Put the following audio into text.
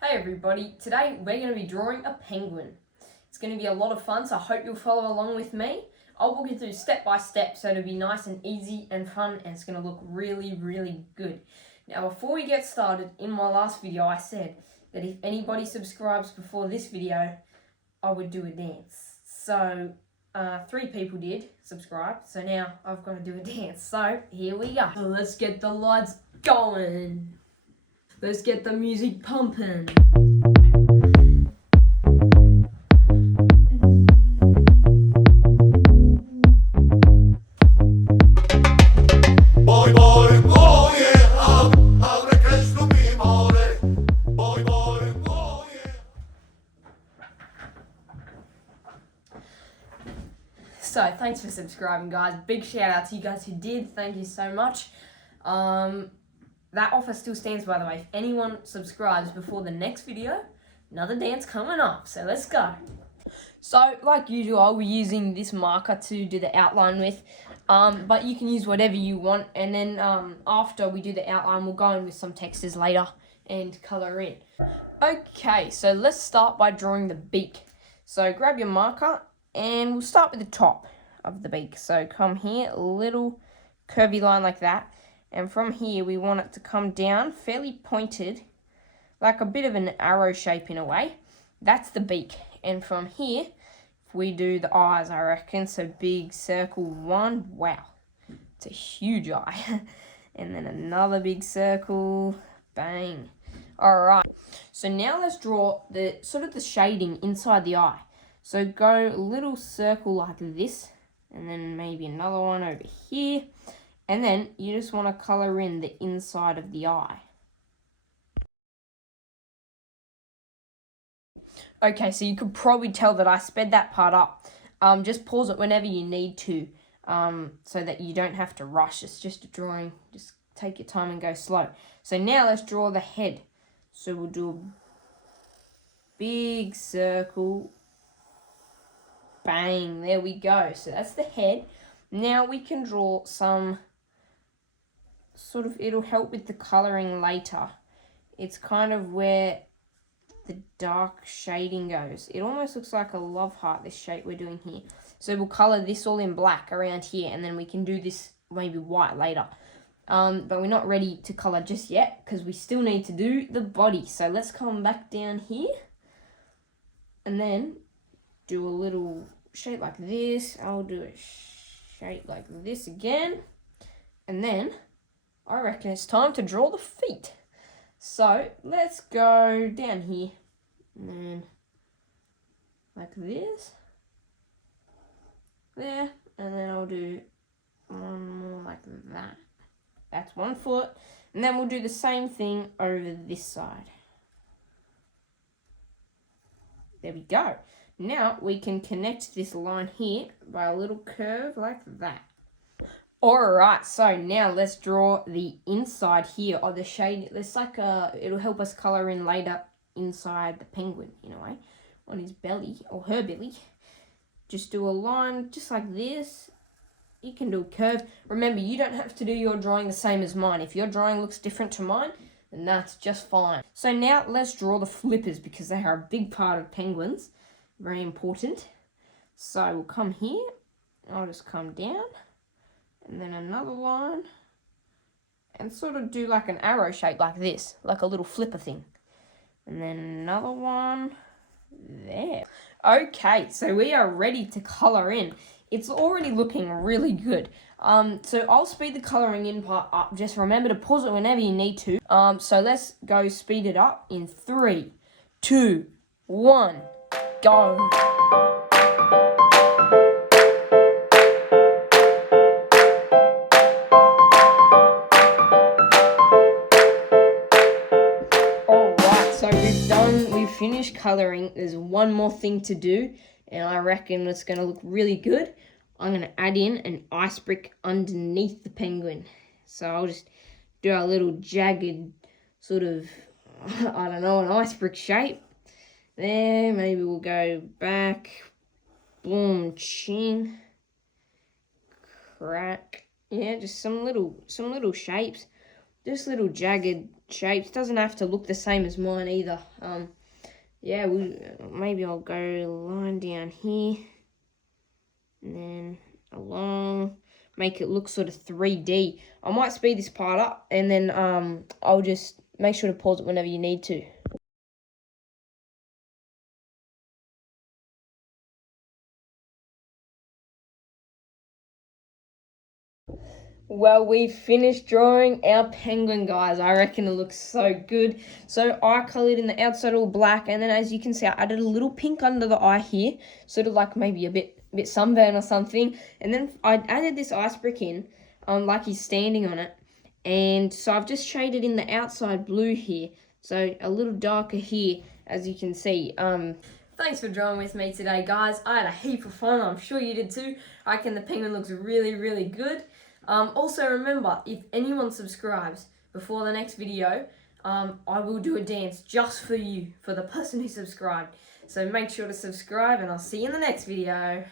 Hey everybody, today we're going to be drawing a penguin. It's going to be a lot of fun, so I hope you'll follow along with me. I'll walk you through step by step so it'll be nice and easy and fun, and it's going to look really good. Now before we get started, in my last video I said that if anybody subscribes before this video, I would do a dance. So 3 people did subscribe, so now I've got to do a dance. So here we go. So let's get the lights going. Let's get the music pumping. So thanks for subscribing, guys. Big shout out to you guys who did. Thank you so much. That offer still stands, by the way. If anyone subscribes before the next video, another dance coming up. So let's go. So like usual, I'll be using this marker to do the outline with. But you can use whatever you want. And then after we do the outline, we'll go in with some textures later and colour in. Okay, so let's start by drawing the beak. So grab your marker and we'll start with the top of the beak. So come here, a little curvy line like that. And from here, we want it to come down fairly pointed, like a bit of an arrow shape in a way. That's the beak. And from here, if we do the eyes, I reckon, so big circle one, wow, it's a huge eye. And then another big circle, bang. All right, so now let's draw the sort of the shading inside the eye. So go a little circle like this, and then maybe another one over here. And then you just want to colour in the inside of the eye. Okay, so you could probably tell that I sped that part up. Just pause it whenever you need to, so that you don't have to rush. It's just a drawing. Just take your time and go slow. So now let's draw the head. So we'll do a big circle. Bang, there we go. So that's the head. Now we can draw some sort of, it'll help with the colouring later. It's kind of where the dark shading goes. It almost looks like a love heart, this shape we're doing here. So we'll colour this all in black around here, and then we can do this maybe white later. But we're not ready to colour just yet because we still need to do the body. So let's come back down here and then do a little shape like this. I'll do a shape like this again. And then I reckon it's time to draw the feet. So let's go down here and then like this, there, and then I'll do one more like that. That's one foot, and then we'll do the same thing over this side. There we go. Now we can connect this line here by a little curve like that. Alright, so now let's draw the inside here of the shade. It's like it'll help us colour in later inside the penguin, in a way, on his belly, or her belly. Just do a line just like this. You can do a curve. Remember, you don't have to do your drawing the same as mine. If your drawing looks different to mine, then that's just fine. So now let's draw the flippers, because they are a big part of penguins. Very important. So we'll come here. I'll just come down. And then another line, and sort of do like an arrow shape like this, like a little flipper thing. And then another one there. Okay, so we are ready to colour in. It's already looking really good. So I'll speed the colouring in part up. Just remember to pause it whenever you need to. So let's go speed it up in 3, 2, 1, go. We've finished colouring. There's one more thing to do, and I reckon it's going to look really good. I'm going to add in an ice brick underneath the penguin. So I'll just do a little jagged sort of, I don't know, an ice brick shape. There, maybe we'll go back, boom, chin, crack. Yeah, just some little shapes. just little jagged shapes. Doesn't have to look the same as mine either. Yeah, maybe I'll go a line down here, and then along, make it look sort of 3D. I might speed this part up, and then I'll just make sure to pause it whenever you need to. Well, we've finished drawing our penguin, guys. I reckon it looks so good. So I coloured in the outside all black, and then as you can see, I added a little pink under the eye here, sort of like maybe a bit sunburn or something. And then I added this ice brick in, like he's standing on it. And so I've just shaded in the outside blue here, so a little darker here, as you can see. Thanks for drawing with me today, guys. I had a heap of fun. I'm sure you did too. I reckon the penguin looks really, really good. Also remember, if anyone subscribes before the next video, I will do a dance just for you, for the person who subscribed. So make sure to subscribe, and I'll see you in the next video.